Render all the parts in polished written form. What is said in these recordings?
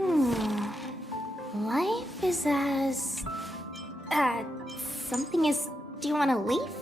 Life is as... something is... Do you want to leave?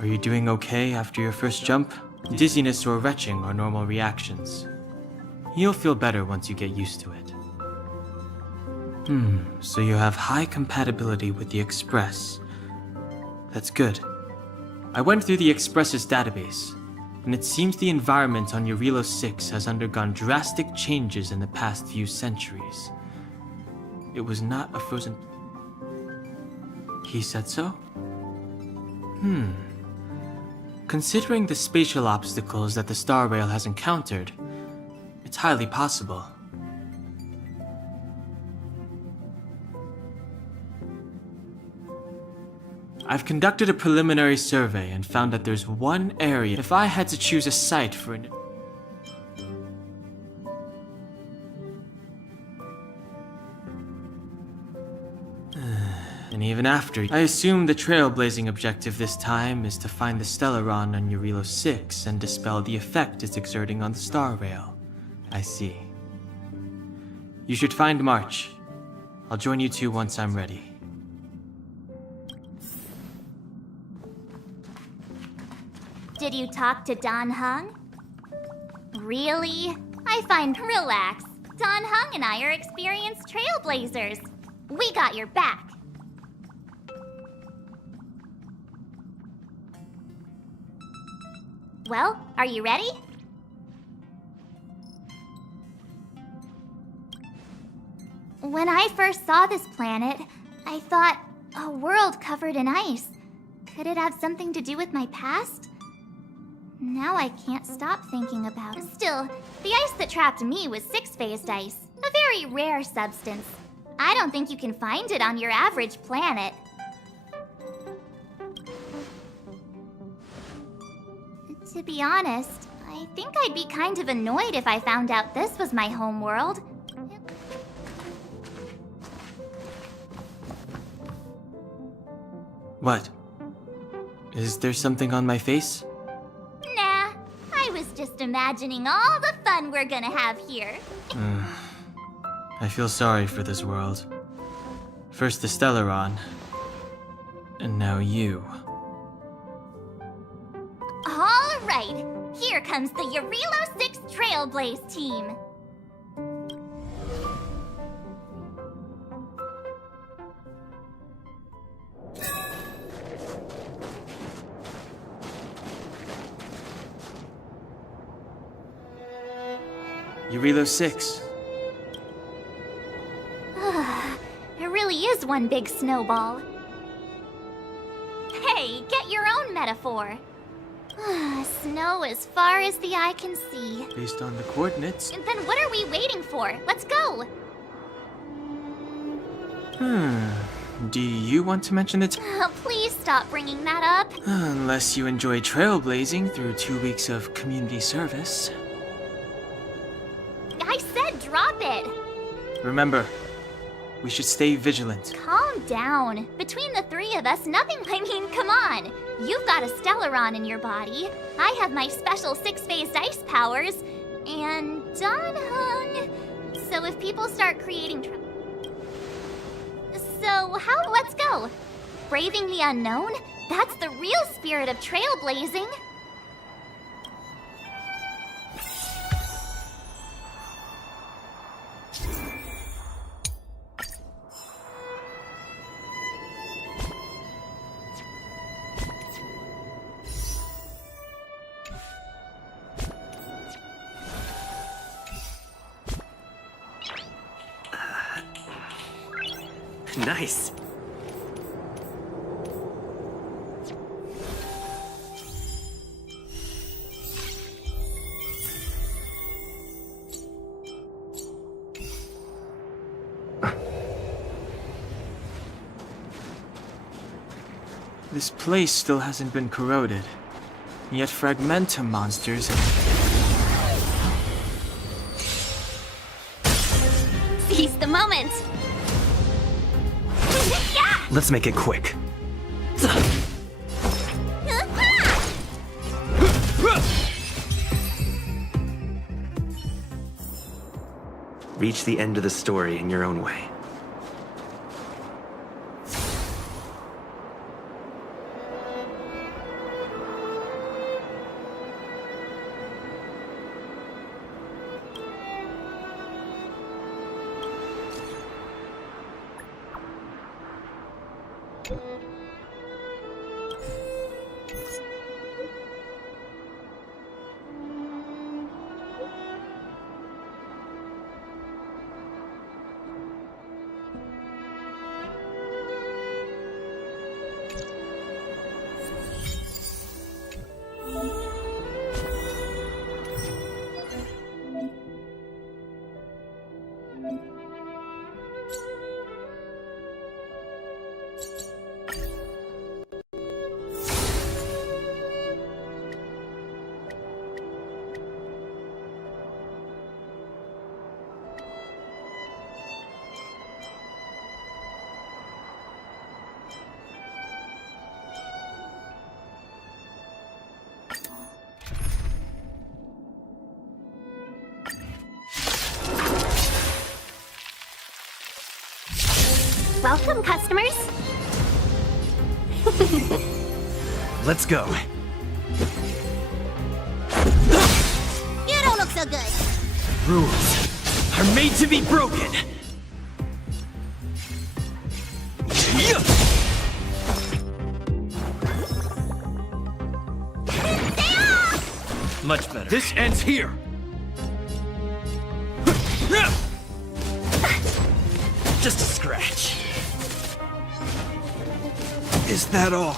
Are you doing okay after your first jump? Dizziness or retching are normal reactions. You'll feel better once you get used to it. So you have high compatibility with the Express. That's good. I went through the Express's database, and it seems the environment on Eurilo 6 has undergone drastic changes in the past few centuries. It was not a frozen... He said so? Considering the spatial obstacles that the Star Rail has encountered, it's highly possible. I've conducted a preliminary survey and found that there's one area. If I had to choose a site for an... And even after, I assume the trailblazing objective this time is to find the Stellaron on Eurilo 6 and dispel the effect it's exerting on the Star Rail. I see. You should find March. I'll join you two once I'm ready. Did you talk to Don Hung? Really? I find relax. Don Hung and I are experienced trailblazers. We got your back. Well, are you ready? When I first saw this planet, I thought, a world covered in ice. Could it have something to do with my past? Now I can't stop thinking about it. Still, the ice that trapped me was six-phased ice, a very rare substance. I don't think you can find it on your average planet. To be honest, I think I'd be kind of annoyed if I found out this was my home world. What? Is there something on my face? Nah, I was just imagining all the fun we're gonna have here. I feel sorry for this world. First the Stellaron, and now you. All right, here comes the Eurilo 6 Trailblaze team. Eurilo 6. It really is one big snowball. Hey, get your own metaphor. Snow as far as the eye can see. Based on the coordinates. Then what are we waiting for? Let's go! Do you want to mention it? Please stop bringing that up. Unless you enjoy trailblazing through 2 weeks of community service. I said drop it! Remember, we should stay vigilant. Calm down. Between the three of us, nothing... I mean, come on. You've got a Stellaron in your body. I have my special six-phased ice powers. And Don Hung. So if people start creating trouble... So, let's go. Braving the unknown? That's the real spirit of trailblazing. Nice. This place still hasn't been corroded, yet fragmentum monsters... Seize the moment! Let's make it quick. Reach the end of the story in your own way. Welcome, customers. Let's go. You don't look so good. Rules are made to be broken. Much better. This ends here. Just a scratch. Is that all?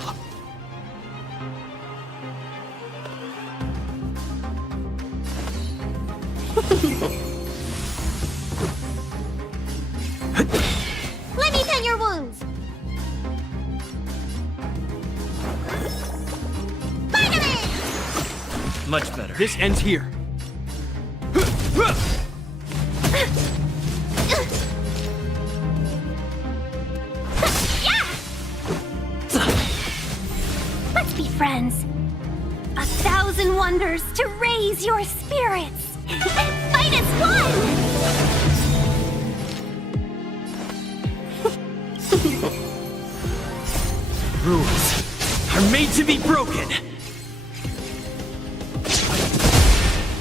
Let me tend your wounds. Spider-Man! Much better. This ends here. Let's be friends. 1,000 wonders to raise your spirits. Fight as one! Rules are made to be broken.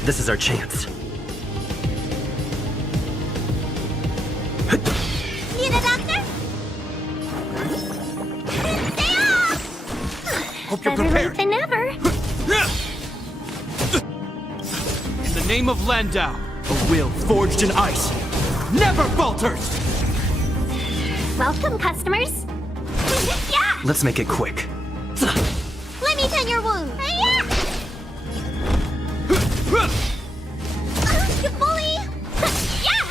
This is our chance. Need a doctor? Stay off! Hope you're Better prepared. late than never. In the name of Landau, a will forged in ice never falters. Welcome, customers. Yeah! Let's make it quick. Let me tend your wound. You bully! Yeah!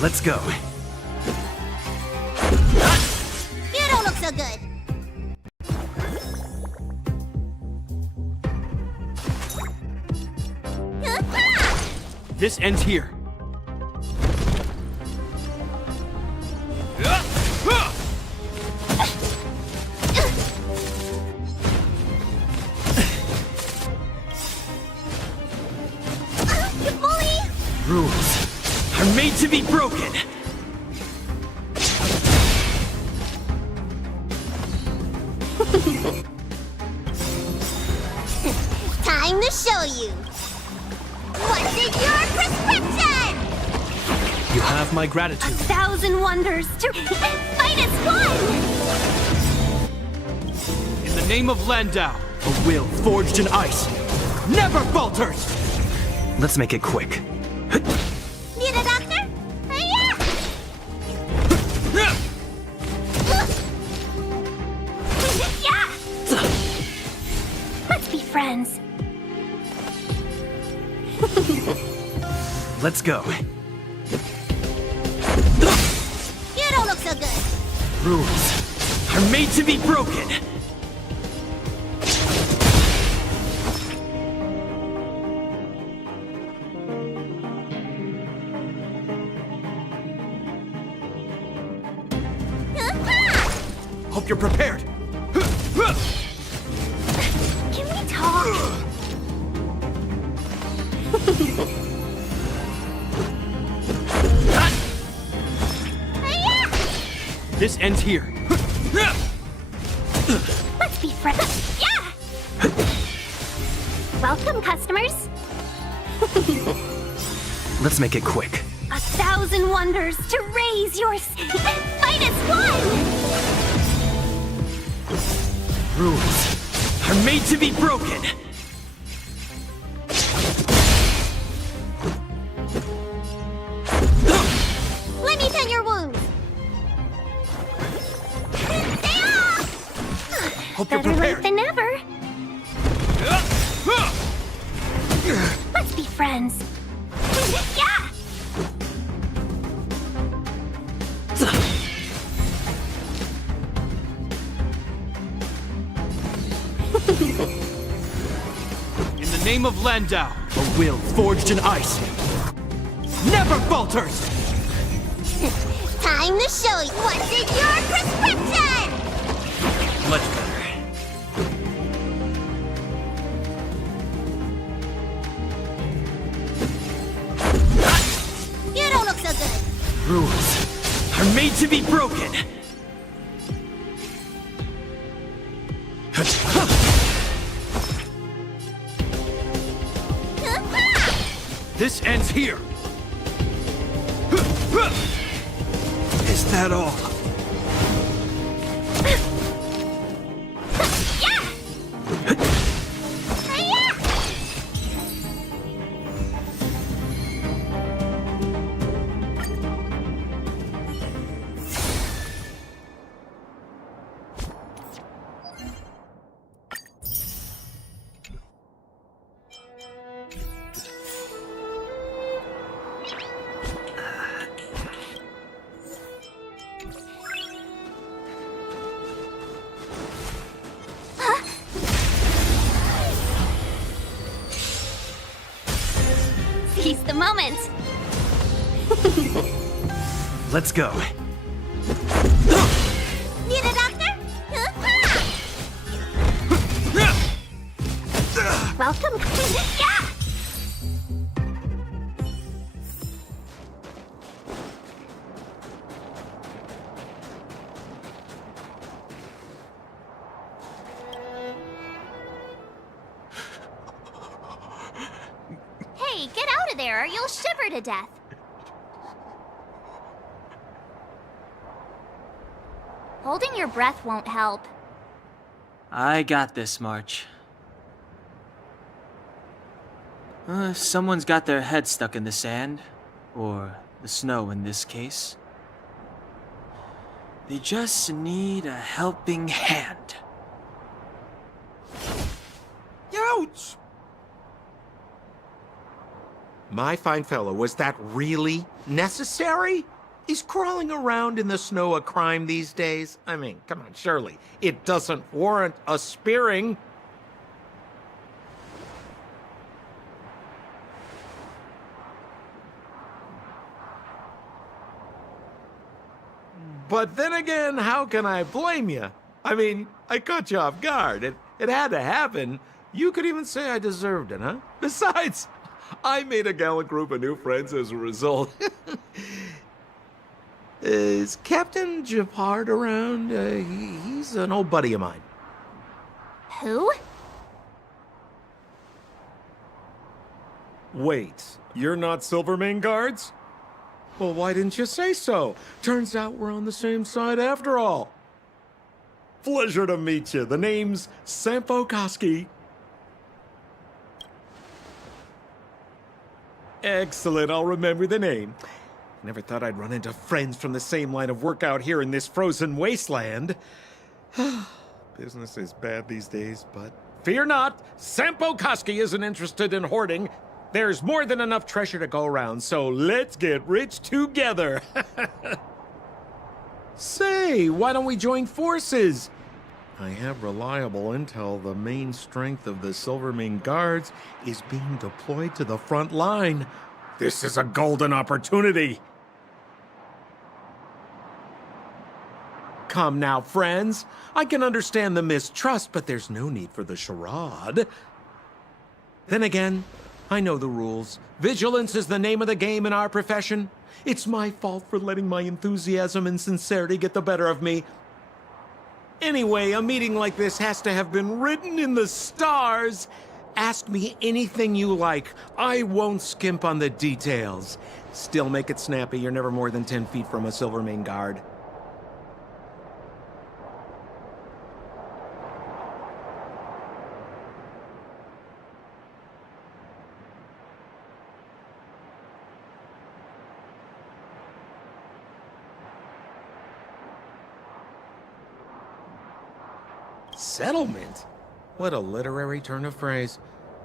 Let's go. You don't look so good. This ends here. You bully! Rules are made to be broken. Time to show you. What's in your prescription? You have my gratitude. 1,000 wonders to fight as one. In the name of Landau, a will forged in ice never falters. Let's make it quick. Need a doctor? Yeah! Yeah! Let's be friends. Let's go. You don't look so good. Rules are made to be broken. Hope you're prepared. Can we talk? This ends here. Let's be friends. Yeah! Welcome, customers. Let's make it quick. 1,000 wonders to raise your fight as one! Rules are made to be broken. Let me tend your wounds. Hope you're Better late prepared. than never. Let's be friends. Yeah! In the name of Landau, a will forged in ice never falters! Time to show you what's in your prescription! Much better. You don't look so good. Rules are made to be broken. This ends here. Is that all? Seize the moment. Let's go. Need a doctor? Welcome. Yeah! Hey, get out of there or you'll shiver to death. Holding your breath won't help. I got this, March. Someone's got their head stuck in the sand, or the snow in this case. They just need a helping hand. Ouch! My fine fellow, was that really necessary? Is crawling around in the snow a crime these days? I mean, come on, surely. It doesn't warrant a spearing. But then again, how can I blame you? I mean, I caught you off guard. It had to happen. You could even say I deserved it, huh? Besides, I made a gallant group of new friends as a result. Is Captain Japard around? He's an old buddy of mine. Who? Wait, you're not Silvermane guards? Well, why didn't you say so? Turns out we're on the same side after all. Pleasure to meet you. The name's Sampo Koski. Excellent, I'll remember the name. Never thought I'd run into friends from the same line of work out here in this frozen wasteland. Business is bad these days, but fear not, Sampo Koski isn't interested in hoarding. There's more than enough treasure to go around, so let's get rich together. Say, why don't we join forces? I have reliable intel the main strength of the Silvermane Guards is being deployed to the front line. This is a golden opportunity. Come now, friends. I can understand the mistrust, but there's no need for the charade. Then again, I know the rules. Vigilance is the name of the game in our profession. It's my fault for letting my enthusiasm and sincerity get the better of me. Anyway, a meeting like this has to have been written in the stars. Ask me anything you like. I won't skimp on the details. Still make it snappy. You're never more than 10 feet from a Silvermane guard. Settlement? What a literary turn of phrase.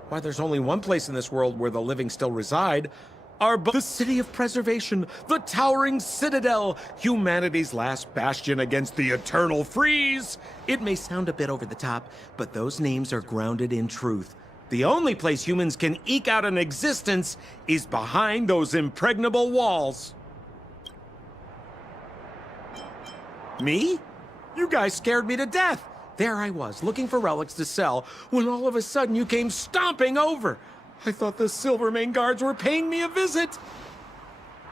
Why, there's only one place in this world where the living still reside. The city of preservation, the towering citadel, humanity's last bastion against the eternal freeze. It may sound a bit over the top, but those names are grounded in truth. The only place humans can eke out an existence is behind those impregnable walls. Me? You guys scared me to death. There I was, looking for relics to sell, when all of a sudden you came stomping over. I thought the Silvermane guards were paying me a visit.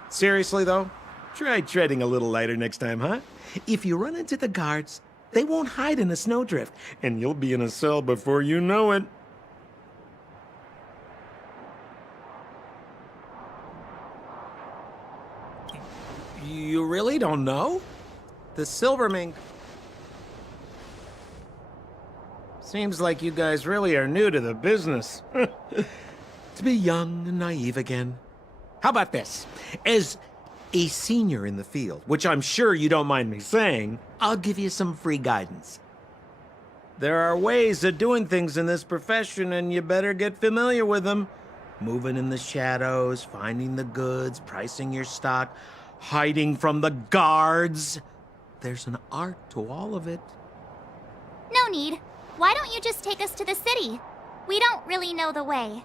Seriously, though, try treading a little lighter next time, huh? If you run into the guards, they won't hide in a snowdrift, and you'll be in a cell before you know it. You really don't know? The Silvermane... Seems like you guys really are new to the business. To be young and naive again. How about this? As a senior in the field, which I'm sure you don't mind me saying, I'll give you some free guidance. There are ways of doing things in this profession, and you better get familiar with them. Moving in the shadows, finding the goods, pricing your stock, hiding from the guards. There's an art to all of it. No need. Why don't you just take us to the city? We don't really know the way.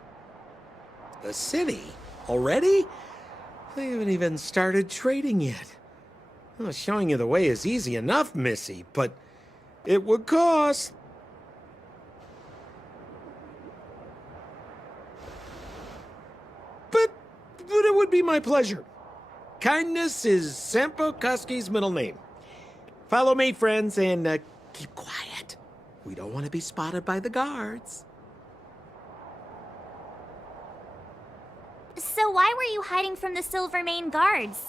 The city? Already? They haven't even started trading yet. Well, showing you the way is easy enough, Missy, but it would cost... But it would be my pleasure. Kindness is Sampo Koski's middle name. Follow me, friends, and keep quiet. We don't want to be spotted by the guards. So why were you hiding from the Silvermane guards?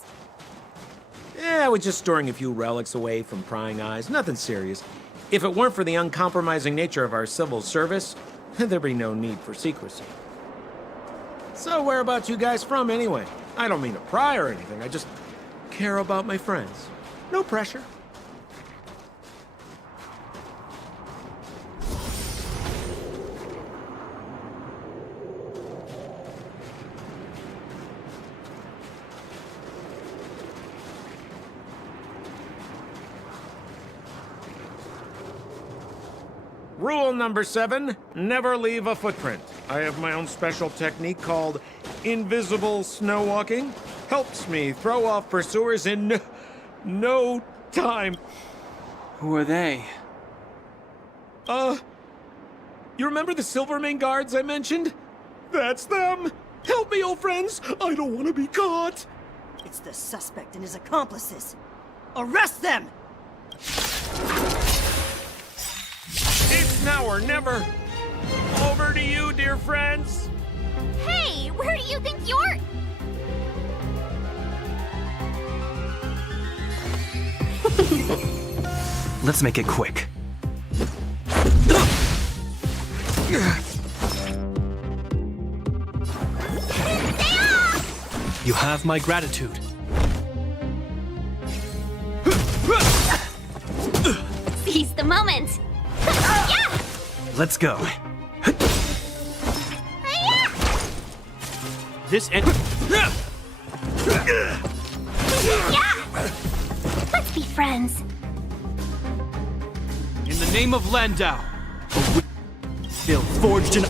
Yeah, I was just storing a few relics away from prying eyes. Nothing serious. If it weren't for the uncompromising nature of our civil service, there'd be no need for secrecy. So where about you guys from, anyway? I don't mean to pry or anything. I just care about my friends. No pressure. Rule number 7, never leave a footprint. I have my own special technique called invisible snow walking. Helps me throw off pursuers in no time. Who are they? You remember the Silvermane guards I mentioned? That's them! Help me, old friends! I don't want to be caught! It's the suspect and his accomplices. Arrest them! It's now or never! Over to you, dear friends! Hey, where do you think you're... Let's make it quick. You have my gratitude. Seize the moment. Let's go. This end. Let's be friends. In the name of Landau, a will forged in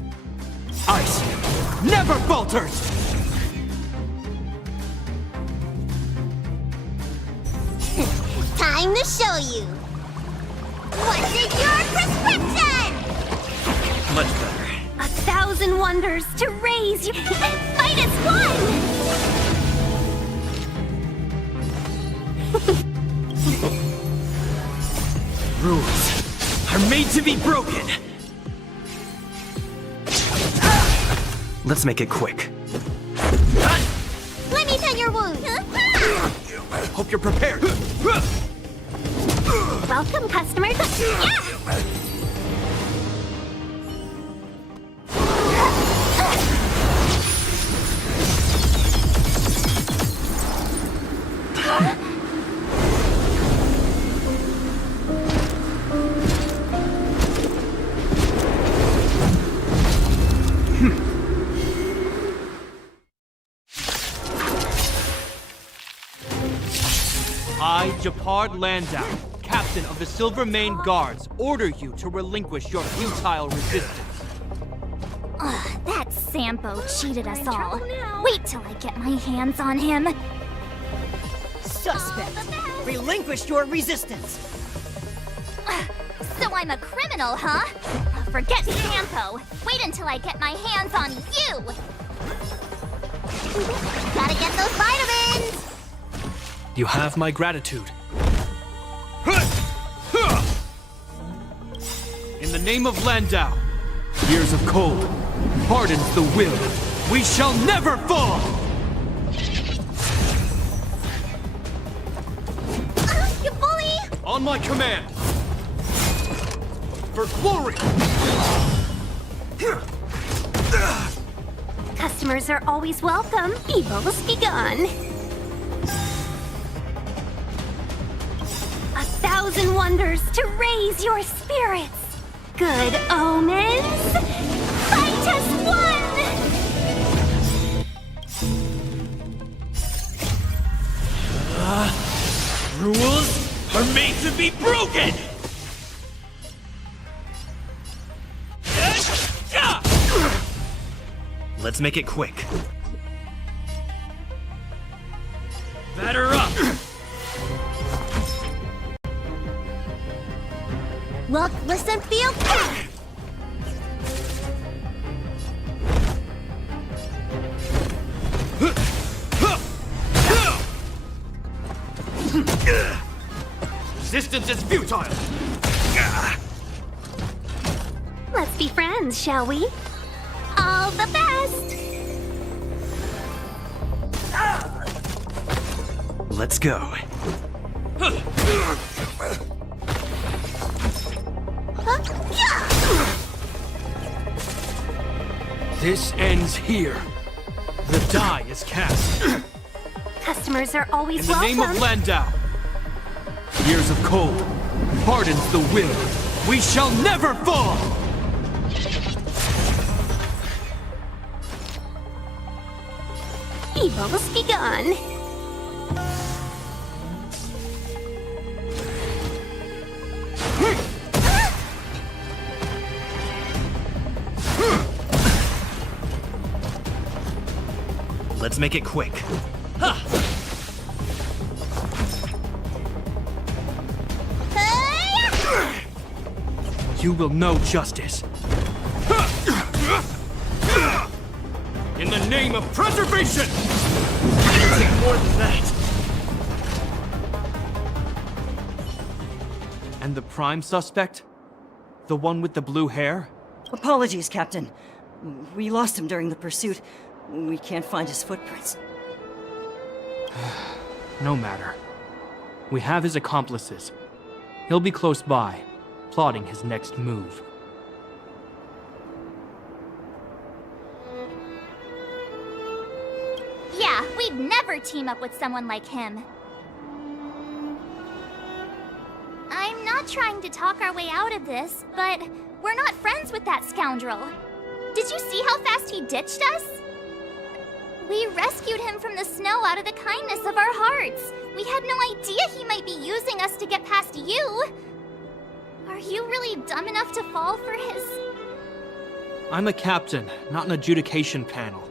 ice never falters! Time to show you. What's in your prescription? Much better. 1,000 wonders to raise you and fight as one! Rules are made to be broken. Let's make it quick. Let me tend your wound. Hope you're prepared. Welcome, customers. Yeah! I, Japard Landau, captain of the Silvermane Guards, order you to relinquish your futile resistance. Ugh, that Sampo cheated us all. Wait till I get my hands on him. Suspect! Relinquish your resistance! So I'm a criminal, huh? Forget Sampo. Wait until I get my hands on you. Gotta get those vitamins. You have my gratitude. In the name of Landau, years of cold hardens the will. We shall never fall! You bully! On my command! For glory! Customers are always welcome. Evil's begun. 1,000 wonders to raise your spirits. Good omens. Fight as one! Rules are made to be broken! Let's make it quick. Batter up! Look, listen, feel. Resistance is futile! Let's be friends, shall we? All the best! Let's go. This ends here. The die is cast. Customers are always In the welcome. name of Landau, years of cold hardens the will. We shall never fall! Evil's begun. Let's make it quick. You will know justice. In the name of preservation! More than that. And the prime suspect? The one with the blue hair? Apologies, Captain. We lost him during the pursuit. We can't find his footprints. No matter. We have his accomplices. He'll be close by, plotting his next move. Yeah, we'd never team up with someone like him. I'm not trying to talk our way out of this, but we're not friends with that scoundrel. Did you see how fast he ditched us? We rescued him from the snow out of the kindness of our hearts. We had no idea he might be using us to get past you. Are you really dumb enough to fall for his... I'm a captain, not an adjudication panel.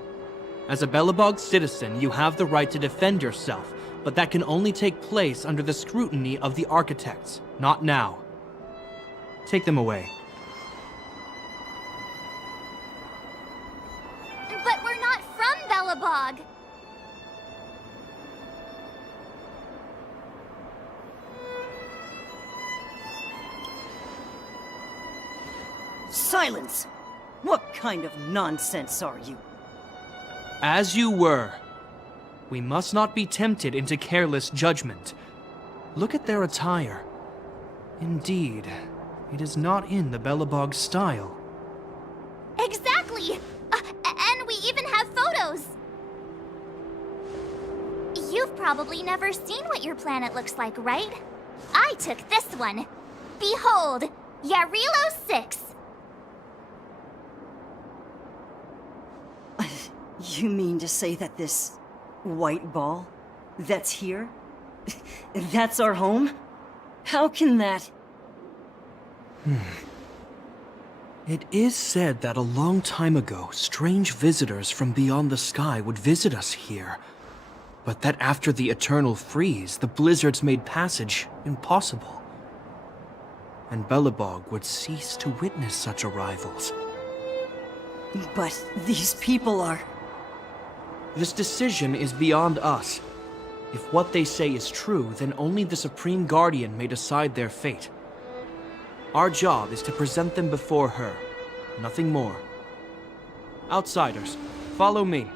As a Belobog citizen, you have the right to defend yourself, but that can only take place under the scrutiny of the architects, not now. Take them away. But we're not from Belobog. Silence! What kind of nonsense are you? As you were. We must not be tempted into careless judgment. Look at their attire. Indeed, it is not in the Belobog style. Exactly! And we even have photos! You've probably never seen what your planet looks like, right? I took this one. Behold, Yarilo 6. You mean to say that this white ball that's here, that's our home? How can that... It is said that a long time ago, strange visitors from beyond the sky would visit us here. But that after the eternal freeze, the blizzards made passage impossible. And Belobog would cease to witness such arrivals. But these people are... This decision is beyond us. If what they say is true, then only the Supreme Guardian may decide their fate. Our job is to present them before her, nothing more. Outsiders, follow me.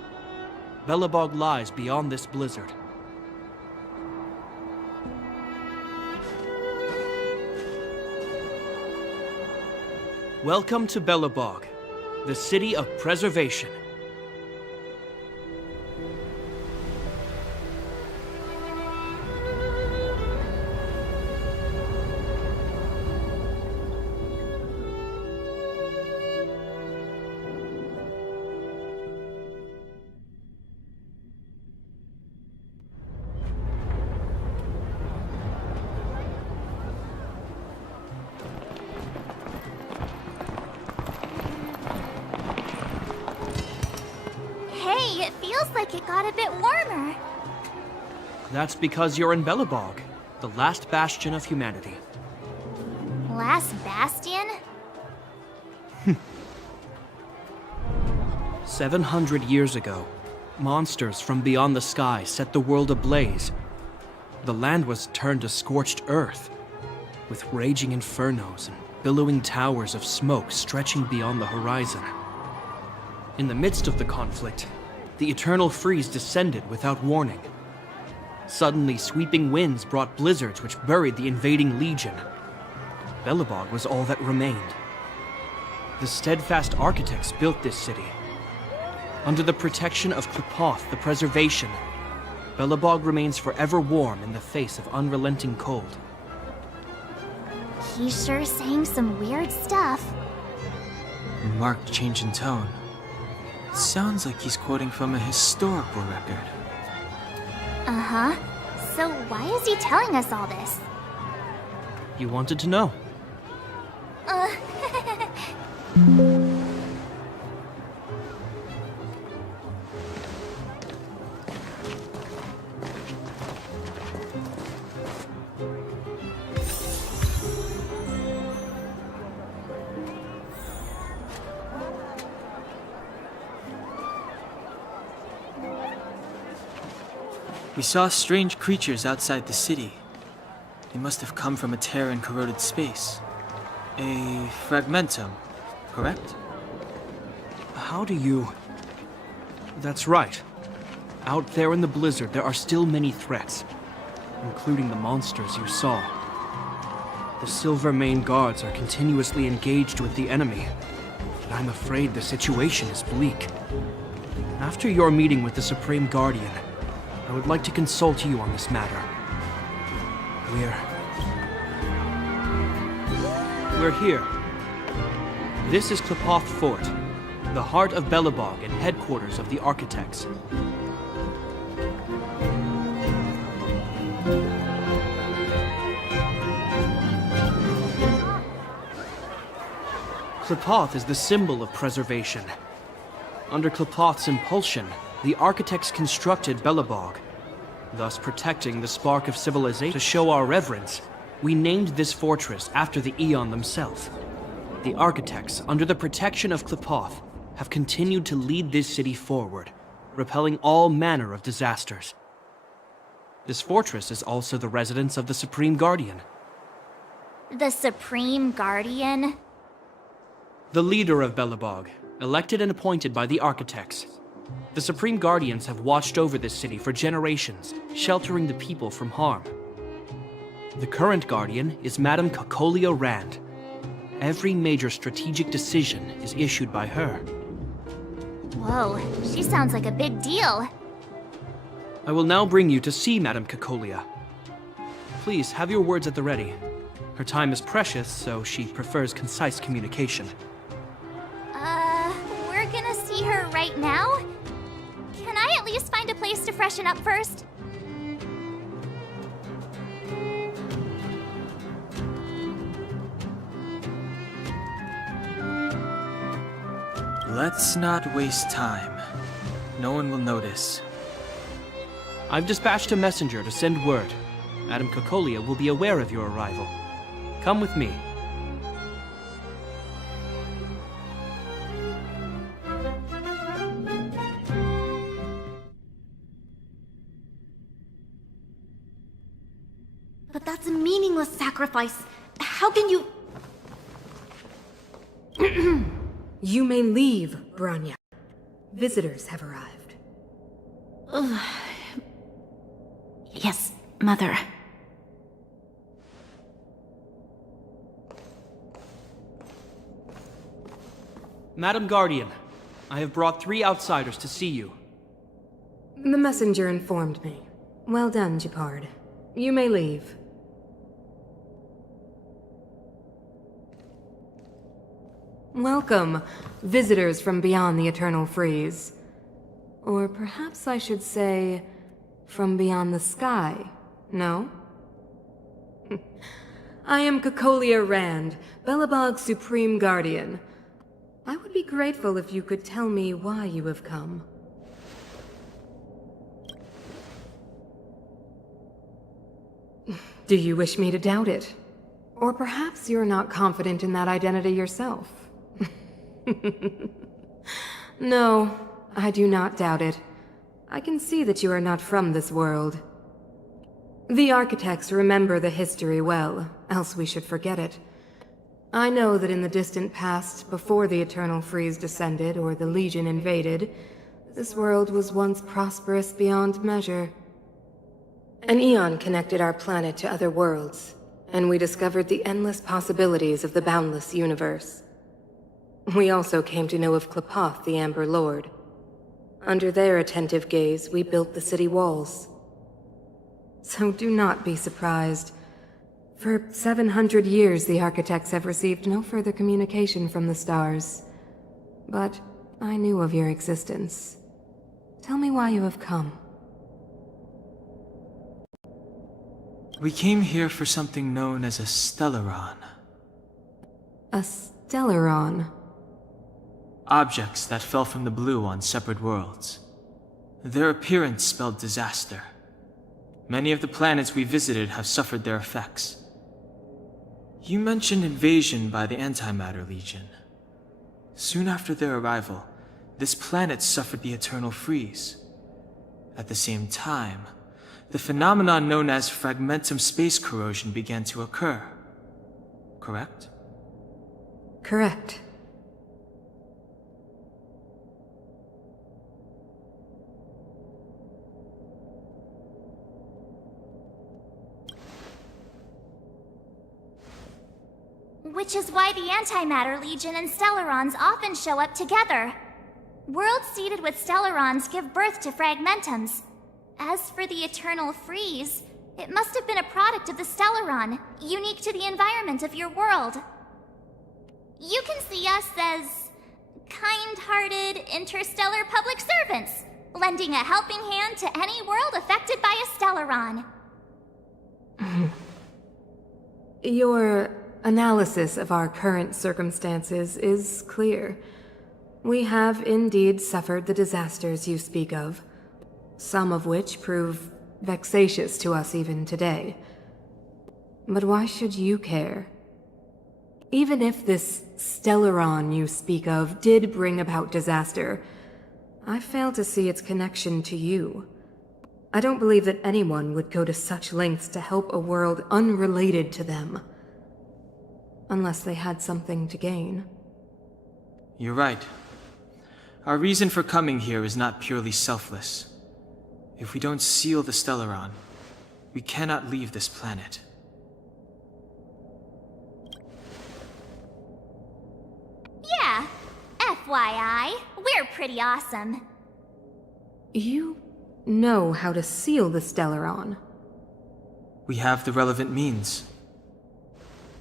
Belobog lies beyond this blizzard. Welcome to Belobog, the city of preservation. Hey, it feels like it got a bit warmer. That's because you're in Belobog, the last bastion of humanity. Last bastion? 700 years ago, monsters from beyond the sky set the world ablaze. The land was turned to scorched earth, with raging infernos and billowing towers of smoke stretching beyond the horizon. In the midst of the conflict, the eternal freeze descended without warning. Suddenly, sweeping winds brought blizzards which buried the invading legion. Belobog was all that remained. The steadfast architects built this city. Under the protection of Klipoth, the preservation, Belobog remains forever warm in the face of unrelenting cold. He's sure saying some weird stuff. Marked change in tone. Sounds like he's quoting from a historical record. Uh-huh. So why is he telling us all this? You wanted to know. We saw strange creatures outside the city. They must have come from a tear in corroded space. A fragmentum, correct? How do you... That's right. Out there in the blizzard, there are still many threats, including the monsters you saw. The Silvermane guards are continuously engaged with the enemy, but I'm afraid the situation is bleak. After your meeting with the Supreme Guardian, I would like to consult you on this matter. We're here. This is Klipoth Fort, the heart of Belobog and headquarters of the architects. Klipoth is the symbol of preservation. Under Klipoth's impulsion, the architects constructed Belobog, thus protecting the spark of civilization. To show our reverence, we named this fortress after the Aeon themselves. The architects, under the protection of Klipoth, have continued to lead this city forward, repelling all manner of disasters. This fortress is also the residence of the Supreme Guardian. The Supreme Guardian? The leader of Belobog, elected and appointed by the architects. The Supreme Guardians have watched over this city for generations, sheltering the people from harm. The current Guardian is Madame Cocolia Rand. Every major strategic decision is issued by her. Whoa, she sounds like a big deal. I will now bring you to see Madame Cocolia. Please, have your words at the ready. Her time is precious, so she prefers concise communication. We're gonna see her right now? Can I at least find a place to freshen up first? Let's not waste time. No one will notice. I've dispatched a messenger to send word. Madame Cocolia will be aware of your arrival. Come with me. But that's a meaningless sacrifice. How can you... You may leave, Branya. Visitors have arrived. Yes, Mother. Madame Guardian, I have brought 3 outsiders to see you. The messenger informed me. Well done, Gepard. You may leave. Welcome, visitors from beyond the Eternal Freeze. Or perhaps I should say, from beyond the sky, no? I am Cocolia Rand, Belobog's Supreme Guardian. I would be grateful if you could tell me why you have come. Do you wish me to doubt it? Or perhaps you're not confident in that identity yourself? No, I do not doubt it. I can see that you are not from this world. The architects remember the history well, else we should forget it. I know that in the distant past, before the Eternal Freeze descended or the Legion invaded, this world was once prosperous beyond measure. An eon connected our planet to other worlds, and we discovered the endless possibilities of the boundless universe. We also came to know of Klepoth, the Amber Lord. Under their attentive gaze, we built the city walls. So do not be surprised. For 700 years, the architects have received no further communication from the stars. But I knew of your existence. Tell me why you have come. We came here for something known as a Stellaron. A Stellaron? Objects that fell from the blue on separate worlds. Their appearance spelled disaster. Many of the planets we visited have suffered their effects. You mentioned invasion by the Antimatter Legion. Soon after their arrival, this planet suffered the Eternal Freeze. At the same time, the phenomenon known as fragmentum space corrosion began to occur. Correct? Correct. Which is why the Antimatter Legion and Stellarons often show up together. Worlds seeded with Stellarons give birth to fragmentums. As for the Eternal Freeze, it must have been a product of the Stellaron, unique to the environment of your world. You can see us as kind-hearted interstellar public servants, lending a helping hand to any world affected by a Stellaron. Your analysis of our current circumstances is clear. We have indeed suffered the disasters you speak of, some of which prove vexatious to us even today. But why should you care? Even if this Stellaron you speak of did bring about disaster, I fail to see its connection to you. I don't believe that anyone would go to such lengths to help a world unrelated to them. Unless they had something to gain. You're right. Our reason for coming here is not purely selfless. If we don't seal the Stellaron, we cannot leave this planet. Yeah, FYI, we're pretty awesome. You know how to seal the Stellaron. We have the relevant means.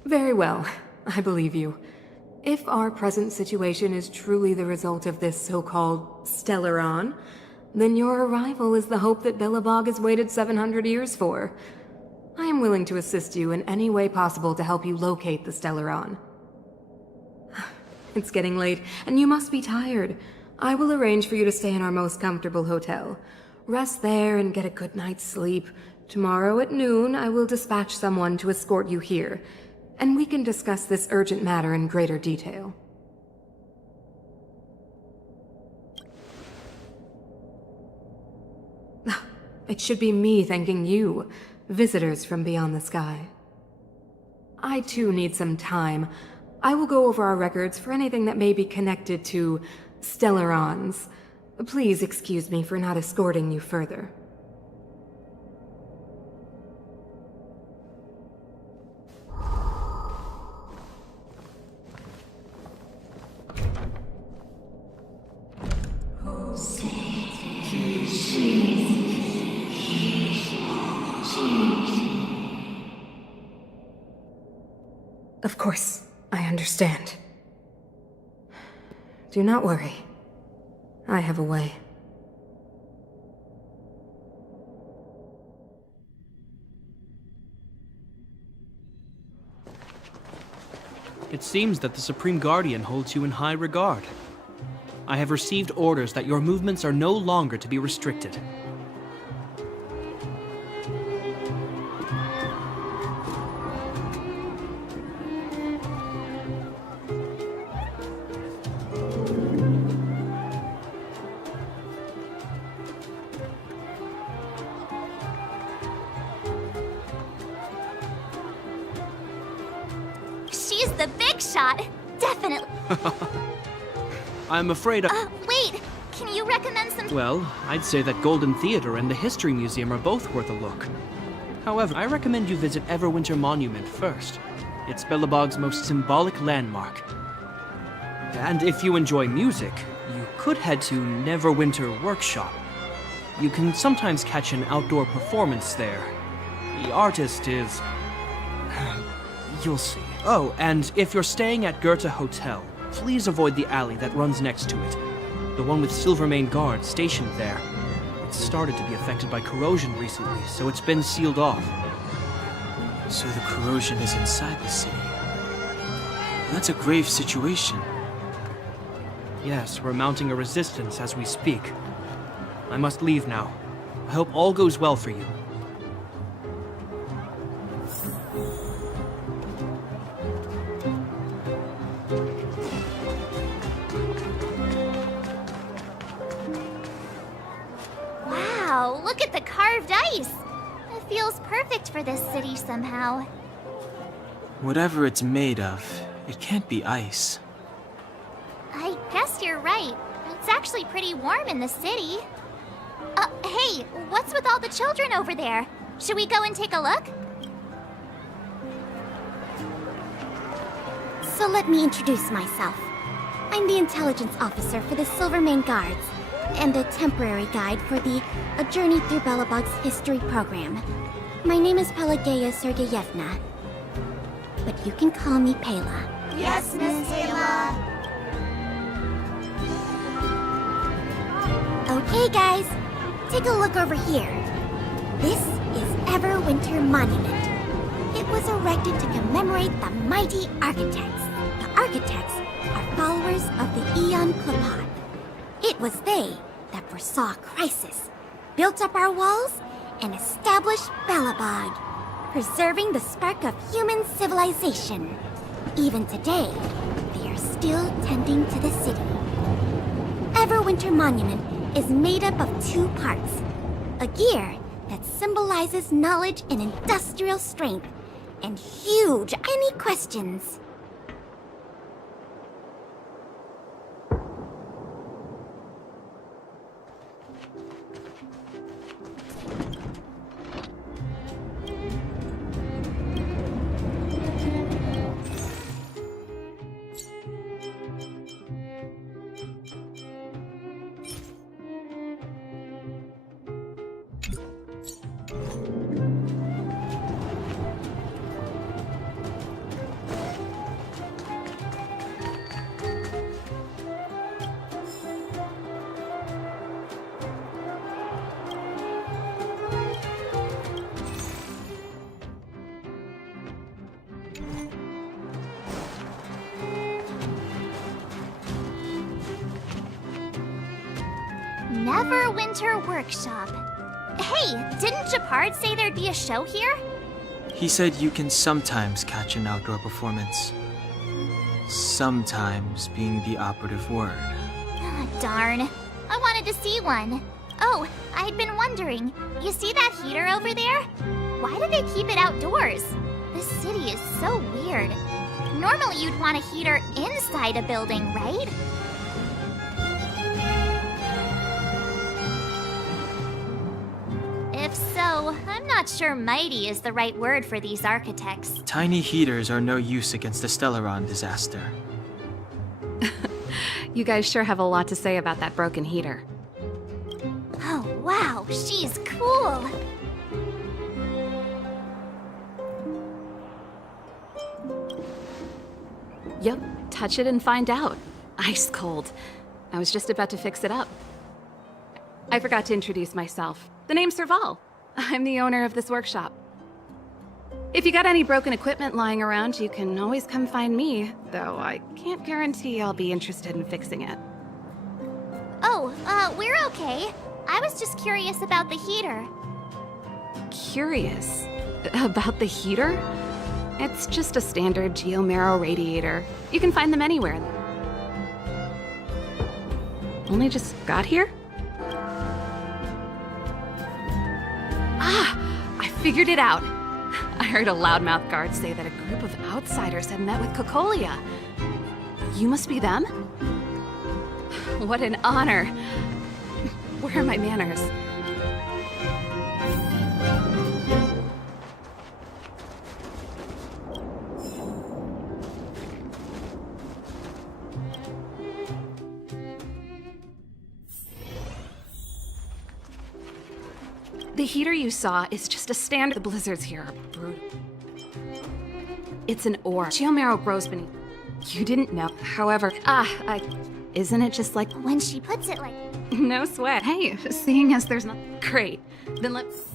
Very well, I believe you. If our present situation is truly the result of this so-called Stellaron, then your arrival is the hope that Belobog has waited 700 years for. I am willing to assist you in any way possible to help you locate the Stellaron. It's getting late, and you must be tired. I will arrange for you to stay in our most comfortable hotel. Rest there and get a good night's sleep. Tomorrow at noon, I will dispatch someone to escort you here, and we can discuss this urgent matter in greater detail. It should be me thanking you, visitors from beyond the sky. I too need some time. I will go over our records for anything that may be connected to Stellarons. Please excuse me for not escorting you further. Of course, I understand. Do not worry. I have a way. It seems that the Supreme Guardian holds you in high regard. I have received orders that your movements are no longer to be restricted. She's the big shot. Definitely. I'm afraid Wait. Can you recommend some... Well, I'd say that Golden Theater and the History Museum are both worth a look. However, I recommend you visit Everwinter Monument first. It's Belobog's most symbolic landmark. And if you enjoy music, you could head to Neverwinter Workshop. You can sometimes catch an outdoor performance there. The artist is... you'll see. Oh, and if you're staying at Goethe Hotel, please avoid the alley that runs next to it. The one with Silvermane guards stationed there. It's started to be affected by corrosion recently, so it's been sealed off. So the corrosion is inside the city. That's a grave situation. Yes, we're mounting a resistance as we speak. I must leave now. I hope all goes well for you. Wow, look at the carved ice. It feels perfect for this city somehow. Whatever it's made of, it can't be ice. I guess you're right. It's actually pretty warm in the city. Hey, what's with all the children over there? Should we go and take a look? So let me introduce myself. I'm the intelligence officer for the Silvermane Guards, and a temporary guide for the A Journey Through Belobog's History program. My name is Pelageya Sergeyevna, but you can call me Pela. Yes, Miss Taylor. Okay, guys, take a look over here. This is Everwinter Monument. It was erected to commemorate the mighty architects. The architects are followers of the Aeon Klapat. It was they that foresaw crisis, built up our walls, and established Belobog, preserving the spark of human civilization. Even today, they are still tending to the city. Everwinter Monument is made up of two parts. A gear that symbolizes knowledge and industrial strength, and huge, any questions. Neverwinter Workshop. Hey, didn't Japard say there'd be a show here? He said you can sometimes catch an outdoor performance. Sometimes being the operative word. Ah, darn. I wanted to see one. Oh, I'd been wondering. You see that heater over there? Why do they keep it outdoors? This city is so weird. Normally you'd want a heater inside a building, right? If so, I'm not sure mighty is the right word for these architects. Tiny heaters are no use against a Stellaron disaster. You guys sure have a lot to say about that broken heater. Oh, wow, she's cool. Yep, touch it and find out. Ice cold. I was just about to fix it up. I forgot to introduce myself. The name's Serval. I'm the owner of this workshop. If you got any broken equipment lying around, you can always come find me, though I can't guarantee I'll be interested in fixing it. Oh, we're okay. I was just curious about the heater. Curious? About the heater? It's just a standard geomarrow radiator. You can find them anywhere. Only just got here? Ah! I figured it out! I heard a loudmouth guard say that a group of outsiders had met with Cocolia. You must be them? What an honor! Where are my manners? The heater you saw is just a standard. The blizzards here are brutal. It's an ore. Geomarrow grows beneath. You didn't know. However, isn't it just like When she puts it like... no sweat? Hey, seeing as there's not great, then let's.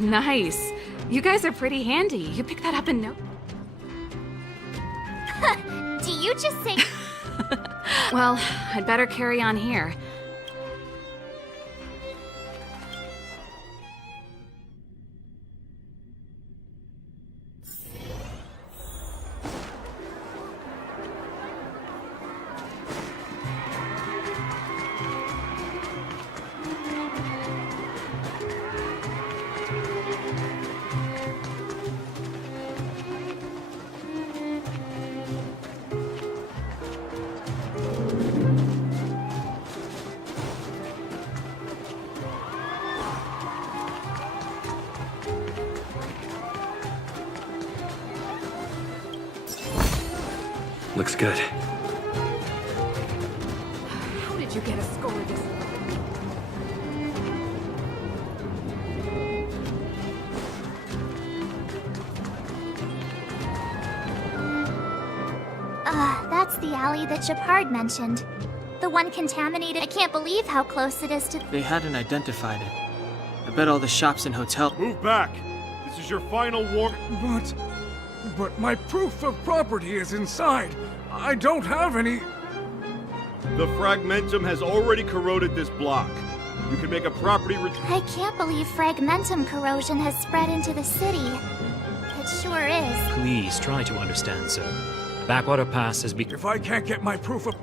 Nice. You guys are pretty handy. You picked that up in no. Do you just say... Well, I'd better carry on here. Looks good. How did you get a score this low? That's the alley that Japard mentioned. The one contaminated. I can't believe how close it is to... They hadn't identified it. I bet all the shops and hotels. Move back! This is your final warning. But my proof of property is inside. I don't have any... The fragmentum has already corroded this block. You can make a property I can't believe fragmentum corrosion has spread into the city. It sure is. Please try to understand, sir. Backwater Pass has become... If I can't get my proof of...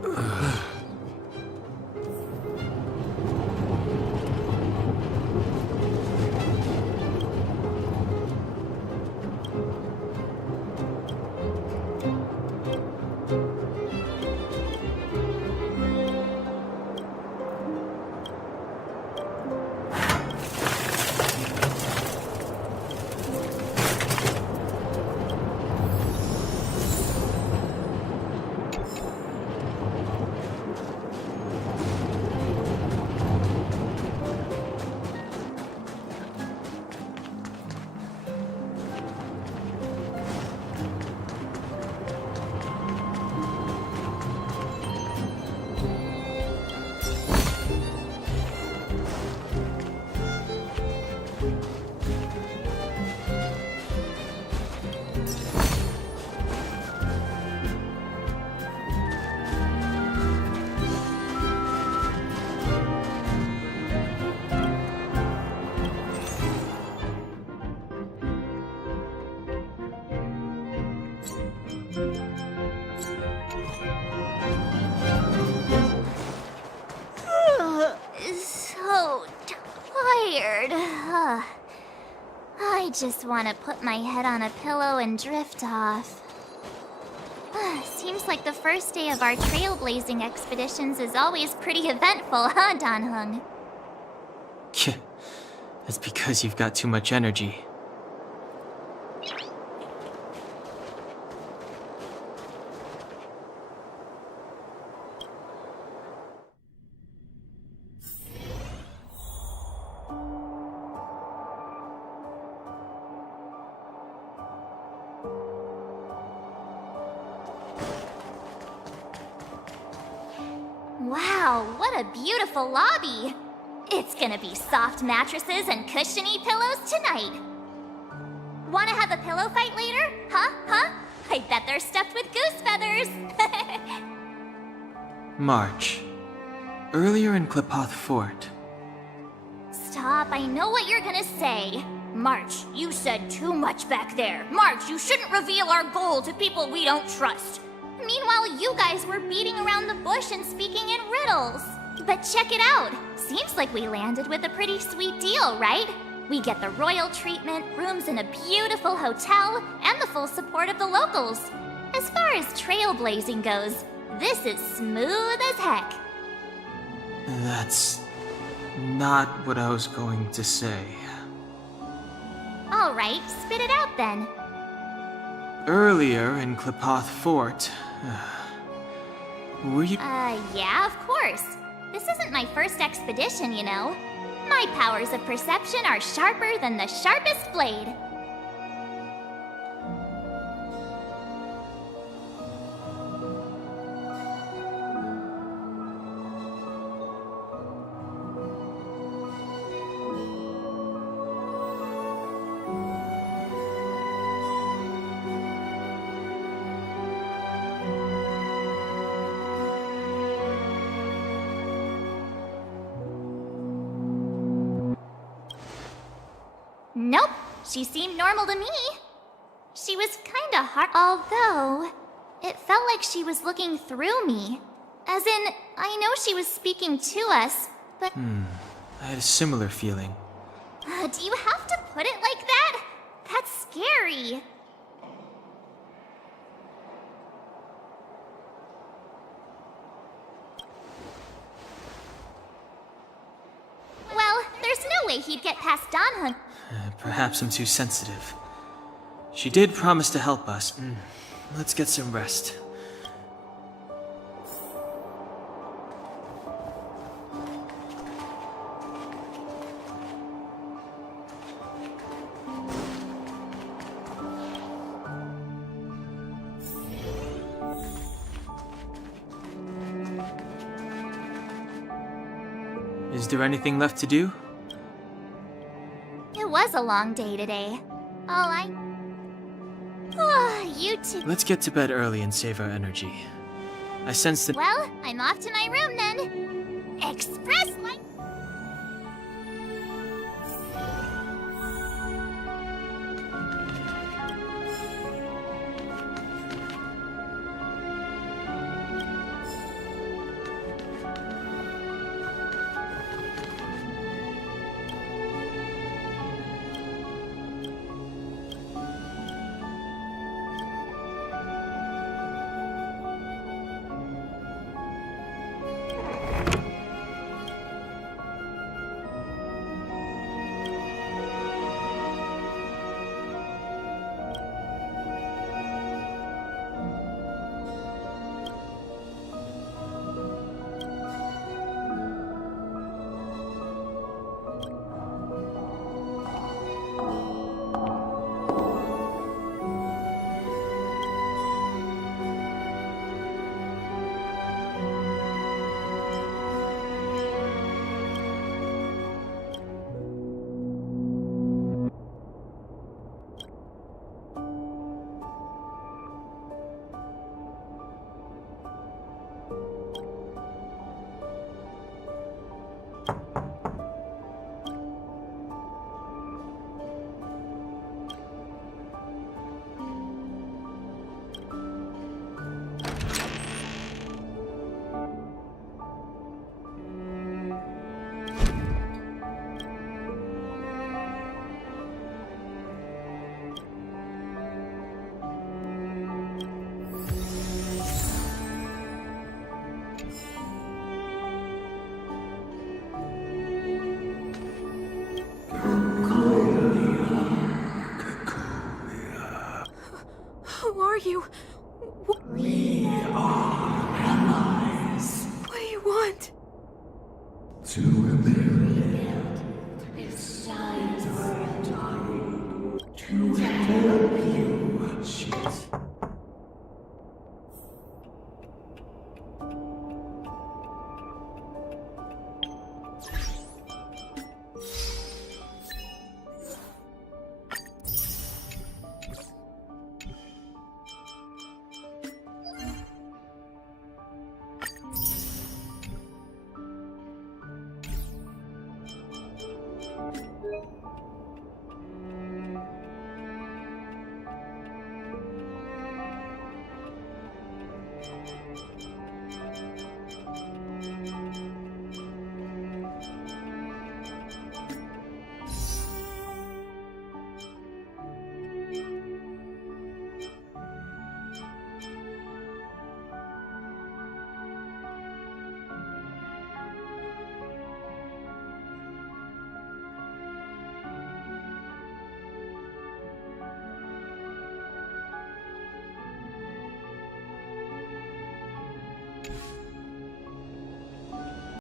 So tired. I just want to put my head on a pillow and drift off. Seems like the first day of our trailblazing expeditions is always pretty eventful, huh, Dan-hung? That's because you've got too much energy. Wow, what a beautiful lobby! It's gonna be soft mattresses and cushiony pillows tonight. Wanna have a pillow fight later? Huh? I bet they're stuffed with goose feathers! March. Earlier in Klipoth Fort. Stop, I know what you're gonna say. March, you said too much back there. March, you shouldn't reveal our goal to people we don't trust. Meanwhile, you guys were beating around the bush and speaking in riddles. But check it out. Seems like we landed with a pretty sweet deal, right? We get the royal treatment, rooms in a beautiful hotel, and the full support of the locals. As far as trailblazing goes, this is smooth as heck. That's not what I was going to say. All right, spit it out then. Earlier in Klipoth Fort, were you... Yeah, of course. This isn't my first expedition, you know. My powers of perception are sharper than the sharpest blade. Nope, she seemed normal to me. She was kinda hard, although it felt like she was looking through me. As in, I know she was speaking to us, but... I had a similar feeling. Do you have to put it like that? That's scary. Well, there's no way he'd get past Dan-hung. Perhaps I'm too sensitive. She did promise to help us. Let's get some rest. Is there anything left to do? It was a long day today. You two... Let's get to bed early and save our energy. I sense that... Well, I'm off to my room then. Express light... We are allies. What do you want? To rebuild. It's time To help you. Shit.